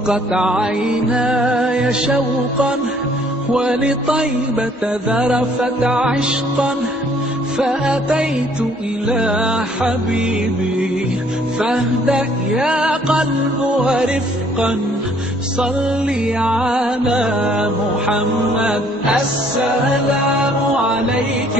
رقت عيناي شوقا ولطيبة ذرفت عشقا، فأتيت إلى حبيبي فاهدأ يا قلب ورفقا، صلي على محمد. السلام عليك